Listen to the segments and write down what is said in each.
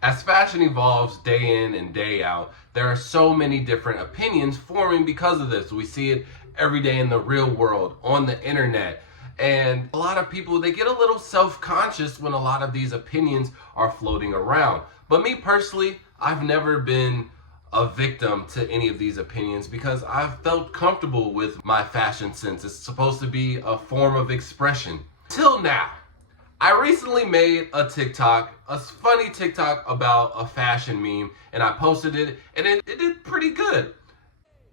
As fashion evolves day in and day out, there are so many different opinions forming because of this. We see it every day in the real world, on the internet. And a lot of people, they get a little self-conscious when a lot of these opinions are floating around. But me personally, I've never been a victim to any of these opinions because I've felt comfortable with my fashion sense. It's supposed to be a form of expression. Till now. I recently made a TikTok, a funny TikTok about a fashion meme, and I posted it, and it did pretty good.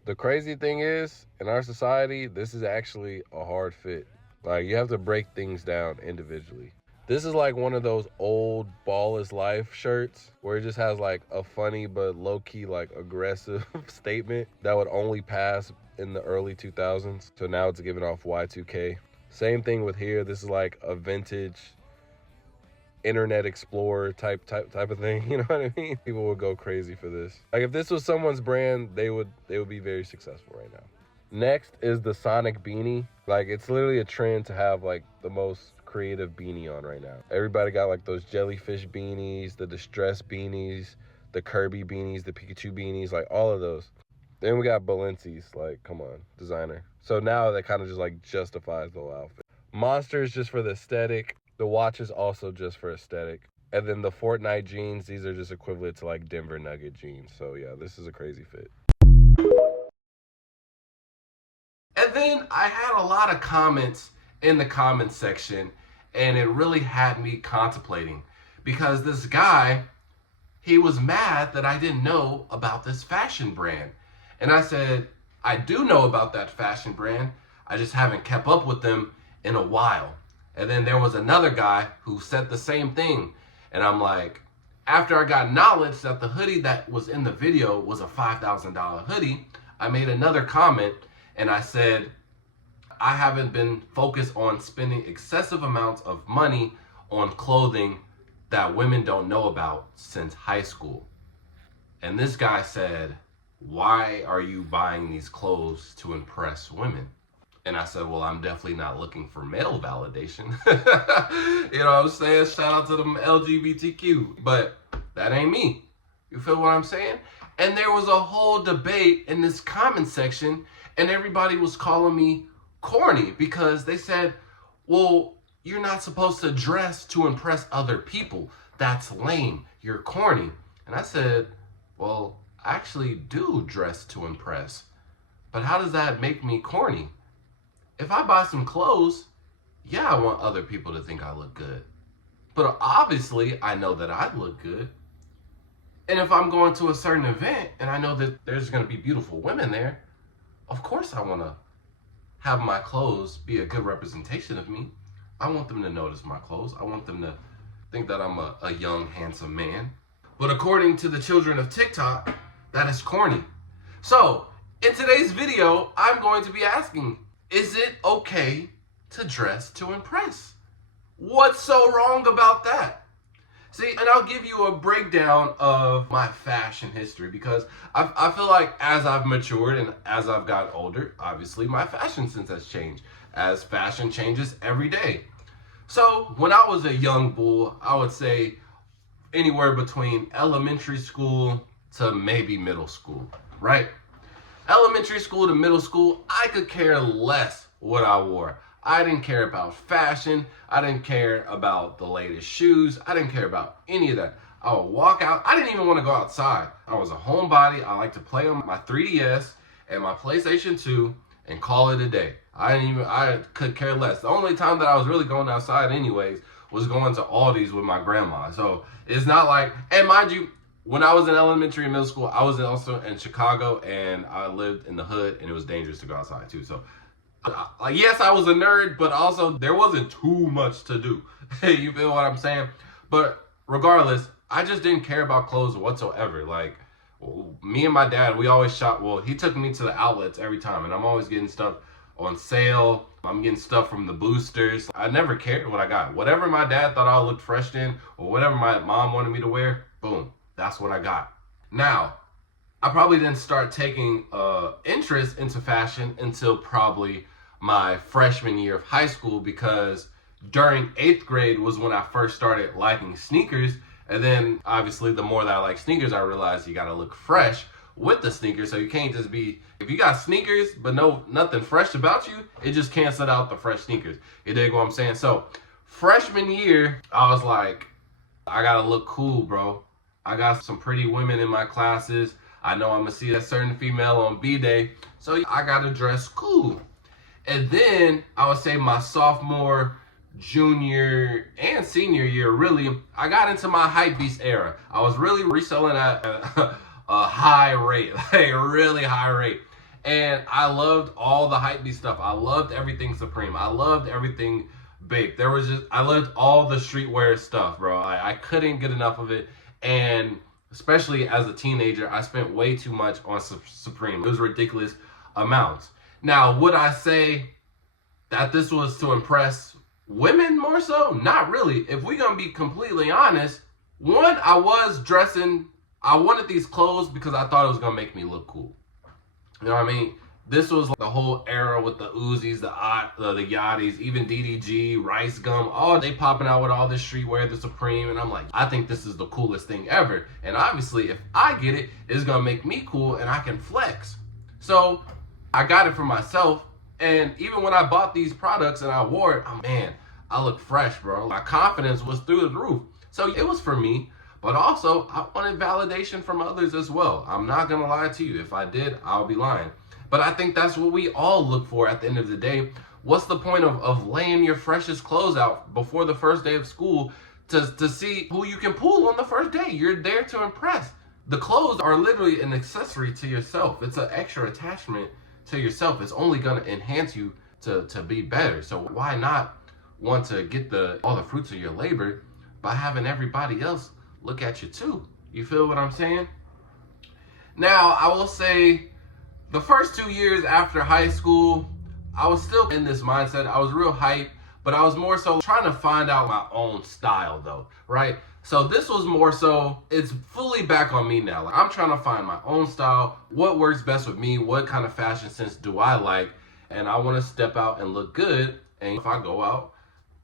The crazy thing is, in our society, this is actually a hard fit. Like, you have to break things down individually. This is like one of those old ball is life shirts where it just has like a funny but low-key like aggressive statement that would only pass in the early 2000s. So now it's giving off Y2K. Same thing with here. This is like a vintage Internet Explorer type of thing. You know what I mean? People would go crazy for this. Like if this was someone's brand, they would be very successful right now. Next is the Sonic beanie. Like it's literally a trend to have like the most creative beanie on right now. Everybody got like those jellyfish beanies, the distress beanies, the Kirby beanies, the Pikachu beanies, like all of those. Then we got Balenci's, like come on, designer. So now that kind of just like justifies the whole outfit. Monster is just for the aesthetic. The watch is also just for aesthetic. And then the Fortnite jeans, these are just equivalent to like Denver Nugget jeans. So yeah, this is a crazy fit. And then I had a lot of comments in the comments section, and it really had me contemplating because this guy, he was mad that I didn't know about this fashion brand. And I said, I do know about that fashion brand. I just haven't kept up with them in a while. And then there was another guy who said the same thing. And I'm like, after I got knowledge that the hoodie that was in the video was a $5,000 hoodie, I made another comment and I said, I haven't been focused on spending excessive amounts of money on clothing that women don't know about since high school. And this guy said, why are you buying these clothes to impress women? And I said, well, I'm definitely not looking for male validation. You know what I'm saying? Shout out to them LGBTQ. But that ain't me. You feel what I'm saying? And there was a whole debate in this comment section, and everybody was calling me corny because they said, well, you're not supposed to dress to impress other people. That's lame. You're corny. And I said, well, I actually do dress to impress. But how does that make me corny? If I buy some clothes, yeah, I want other people to think I look good. But obviously, I know that I look good. And if I'm going to a certain event and I know that there's going to be beautiful women there, of course I want to have my clothes be a good representation of me. I want them to notice my clothes. I want them to think that I'm a young, handsome man. But according to the children of TikTok, that is corny. So, in today's video, I'm going to be asking, is it okay to dress to impress? What's so wrong about that? See, and I'll give you a breakdown of my fashion history because I feel like as I've matured and as I've got older, obviously my fashion sense has changed as fashion changes every day. So when I was a young bull, I would say anywhere between elementary school to maybe middle school, right? Elementary school to middle school, I could care less what I wore. I didn't care about fashion. I didn't care about the latest shoes. I didn't care about any of that. I would walk out. I didn't even want to go outside. I was a homebody. I like to play on my 3DS and my PlayStation 2 and call it a day. I could care less. The only time that I was really going outside anyways was going to Aldi's with my grandma. So it's not like, and mind you, when I was in elementary and middle school, I was also in Chicago and I lived in the hood and it was dangerous to go outside too. So yes, I was a nerd, but also there wasn't too much to do. You feel what I'm saying? But regardless, I just didn't care about clothes whatsoever. Like me and my dad, we always shop. Well, he took me to the outlets every time and I'm always getting stuff on sale. I'm getting stuff from the boosters. I never cared what I got. Whatever my dad thought I looked fresh in or whatever my mom wanted me to wear, boom. That's what I got. Now, I probably didn't start taking interest into fashion until probably my freshman year of high school because during 8th grade was when I first started liking sneakers And then obviously the more that I like sneakers, I realized you gotta look fresh with the sneakers. So you can't just be, if you got sneakers but nothing fresh about you, it just canceled out the fresh sneakers. You dig what I'm saying? So freshman year, I was like, I gotta look cool, bro. I got some pretty women in my classes. I know I'm gonna see a certain female on B-Day, so I gotta dress cool. And then I would say my sophomore, junior, and senior year, really, I got into my Hypebeast era. I was really reselling at a high rate, like a really high rate. And I loved all the Hypebeast stuff. I loved everything Supreme. I loved everything Bape. I loved all the streetwear stuff, bro. I couldn't get enough of it. And especially as a teenager, I spent way too much on Supreme. It was ridiculous amounts. Now, would I say that this was to impress women more so? Not really. If we're going to be completely honest, one, I wanted these clothes because I thought it was going to make me look cool. You know what I mean? This was like the whole era with the Uzis, the Yachties, even DDG, Rice Gum, all they popping out with all this streetwear, the Supreme, and I'm like, I think this is the coolest thing ever. And obviously, if I get it, it's gonna make me cool and I can flex. So I got it for myself, and even when I bought these products and I wore it, oh man, I look fresh, bro. My confidence was through the roof. So it was for me, but also I wanted validation from others as well. I'm not gonna lie to you. If I did, I'll be lying. But I think that's what we all look for at the end of the day. What's the point of laying your freshest clothes out before the first day of school to see who you can pull on the first day? You're there to impress. The clothes are literally an accessory to yourself. It's an extra attachment to yourself. It's only going to enhance you to be better. So why not want to get all the fruits of your labor by having everybody else look at you too? You feel what I'm saying? Now, I will say, the first 2 years after high school, I was still in this mindset. I was real hype, but I was more so trying to find out my own style though, right? So this was more so, it's fully back on me now. Like, I'm trying to find my own style, what works best with me, what kind of fashion sense do I like, and I want to step out and look good. And if I go out,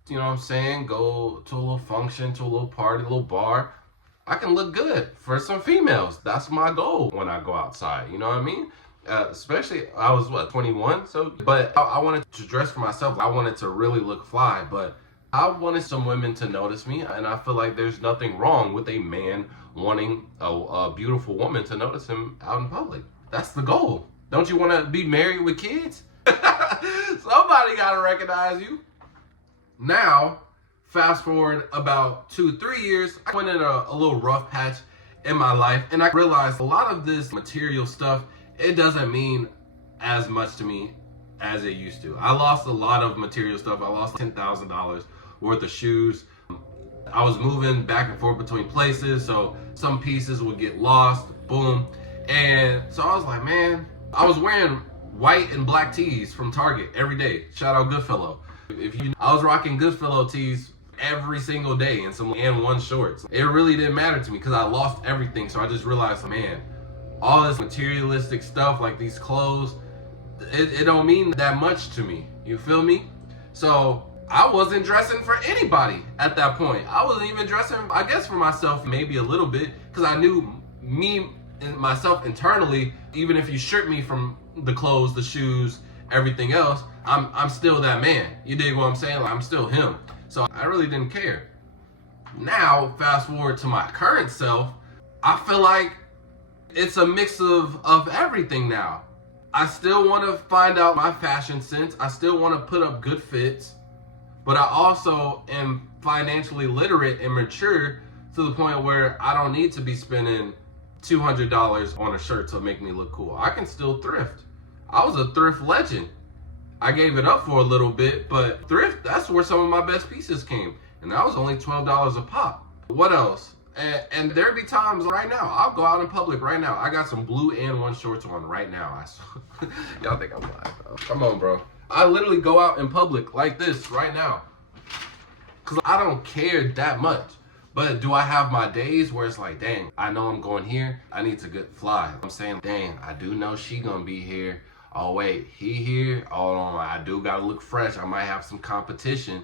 you know what I'm saying, go to a little function, to a little party, a little bar, I can look good for some females. That's my goal when I go outside, you know what I mean? Especially, I was 21, but I wanted to dress for myself. I wanted to really look fly, but I wanted some women to notice me, and I feel like there's nothing wrong with a man wanting a beautiful woman to notice him out in public. That's the goal. Don't you want to be married with kids? Somebody got to recognize you. Now, fast forward about 2-3 years, I went in a little rough patch in my life, and I realized a lot of this material stuff, it doesn't mean as much to me as it used to. I lost a lot of material stuff. I lost $10,000 worth of shoes. I was moving back and forth between places, so some pieces would get lost, boom. And so I was like, man, I was wearing white and black tees from Target every day. Shout out Goodfellow. I was rocking Goodfellow tees every single day and one shorts. It really didn't matter to me because I lost everything. So I just realized, man, all this materialistic stuff like these clothes, it don't mean that much to me. You feel me? So I wasn't dressing for anybody at that point. I wasn't even dressing, I guess, for myself maybe a little bit, because I knew me and myself internally, even if you strip me from the clothes, the shoes, everything else, I'm still that man. You dig what I'm saying? Like, I'm still him. So I really didn't care. Now, fast forward to my current self, I feel like it's a mix of everything now. I still want to find out my fashion sense. I still want to put up good fits, but I also am financially literate and mature to the point where I don't need to be spending $200 on a shirt to make me look cool. I can still thrift. I was a thrift legend. I gave it up for a little bit, but thrift, that's where some of my best pieces came. And that was only $12 a pop. What else? And there be times right now, I'll go out in public right now. I got some blue and one shorts on right now. Y'all think I'm lying, bro. Come on, bro. I literally go out in public like this right now. Because I don't care that much. But do I have my days where it's like, dang, I know I'm going here. I need to get fly. I'm saying, dang, I do know she gonna be here. Oh, wait, he here? Oh, no, I do gotta look fresh. I might have some competition.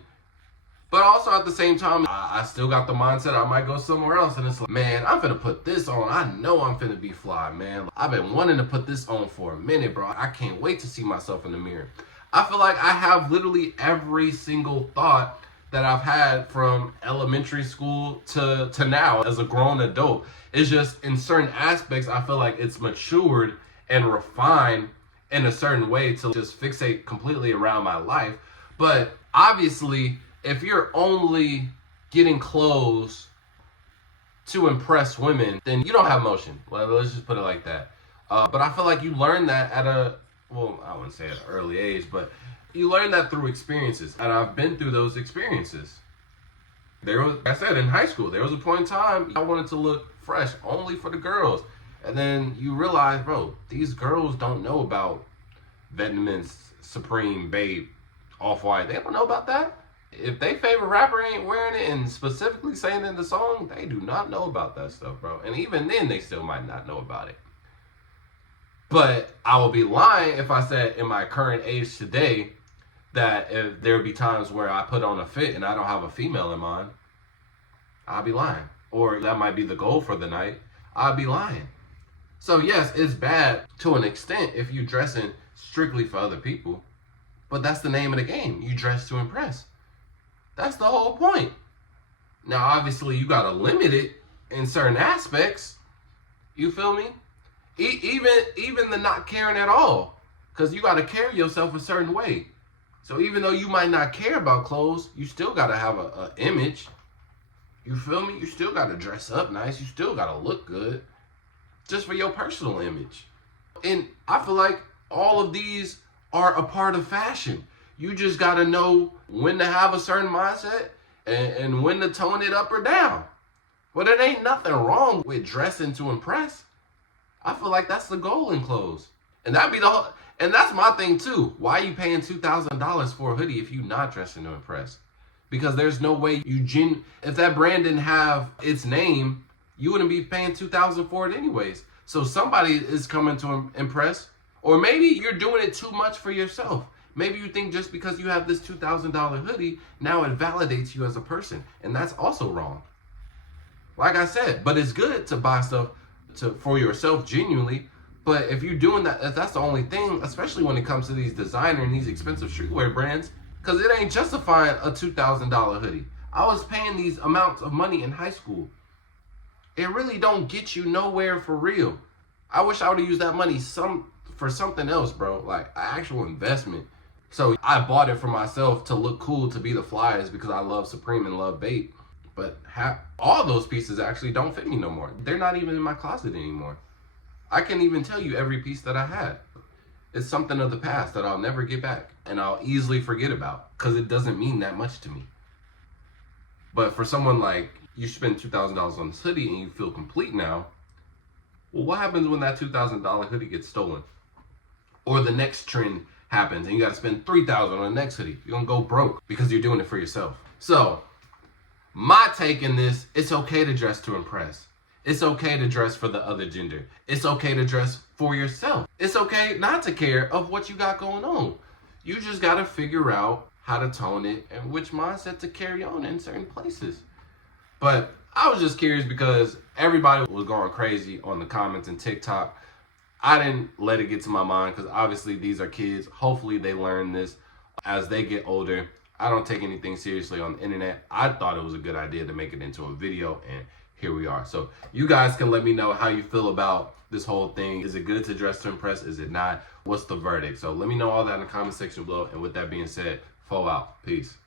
But also at the same time, I still got the mindset I might go somewhere else. And it's like, man, I'm finna put this on. I know I'm finna be fly, man. I've been wanting to put this on for a minute, bro. I can't wait to see myself in the mirror. I feel like I have literally every single thought that I've had from elementary school to now as a grown adult. It's just in certain aspects, I feel like it's matured and refined in a certain way to just fixate completely around my life. But obviously, if you're only getting clothes to impress women, then you don't have motion. Well, let's just put it like that. But I feel like you learn that at well, I wouldn't say at an early age, but you learn that through experiences. And I've been through those experiences. Like I said, in high school, there was a point in time I wanted to look fresh only for the girls. And then you realize, bro, these girls don't know about Vietnamese, Supreme, Babe, Off-White. They don't know about that. If they favorite rapper ain't wearing it and specifically saying it in the song, they do not know about that stuff, bro. And even then, they still might not know about it. But I will be lying if I said in my current age today that if there would be times where I put on a fit and I don't have a female in mind, I'll be lying. Or that might be the goal for the night, I'll be lying. So yes, it's bad to an extent if you're dressing strictly for other people. But that's the name of the game. You dress to impress. That's the whole point. Now, obviously, you got to limit it in certain aspects. You feel me? Even the not caring at all. Because you got to carry yourself a certain way. So even though you might not care about clothes, you still got to have a image. You feel me? You still got to dress up nice. You still got to look good. Just for your personal image. And I feel like all of these are a part of fashion. You just got to know when to have a certain mindset and when to tone it up or down. But it ain't nothing wrong with dressing to impress. I feel like that's the goal in clothes. And that's my thing too. Why are you paying $2,000 for a hoodie if you're not dressing to impress? Because there's no way if that brand didn't have its name, you wouldn't be paying $2,000 for it anyways. So somebody is coming to impress. Or maybe you're doing it too much for yourself. Maybe you think just because you have this $2,000 hoodie, now it validates you as a person. And that's also wrong. Like I said, but it's good to buy stuff for yourself genuinely. But if you're doing that, if that's the only thing, especially when it comes to these designer and these expensive streetwear brands, because it ain't justifying a $2,000 hoodie. I was paying these amounts of money in high school. It really don't get you nowhere for real. I wish I would have used that money for something else, bro. Like an actual investment. So I bought it for myself to look cool, to be the flyest because I love Supreme and love Bape. But all those pieces actually don't fit me no more. They're not even in my closet anymore. I can't even tell you every piece that I had. It's something of the past that I'll never get back and I'll easily forget about because it doesn't mean that much to me. But for someone like you spend $2,000 on this hoodie and you feel complete now, well, what happens when that $2,000 hoodie gets stolen? Or the next trend happens and you got to spend $3,000 on the next hoodie. You're going to go broke because you're doing it for yourself. So my take in this, it's okay to dress to impress. It's okay to dress for the other gender. It's okay to dress for yourself. It's okay not to care of what you got going on. You just got to figure out how to tone it and which mindset to carry on in certain places. But I was just curious because everybody was going crazy on the comments and TikTok. I didn't let it get to my mind because obviously these are kids. Hopefully they learn this as they get older. I don't take anything seriously on the internet. I thought it was a good idea to make it into a video, and here we are. So you guys can let me know how you feel about this whole thing. Is it good to dress to impress? Is it not? What's the verdict? So let me know all that in the comment section below. And with that being said, fall out. Peace.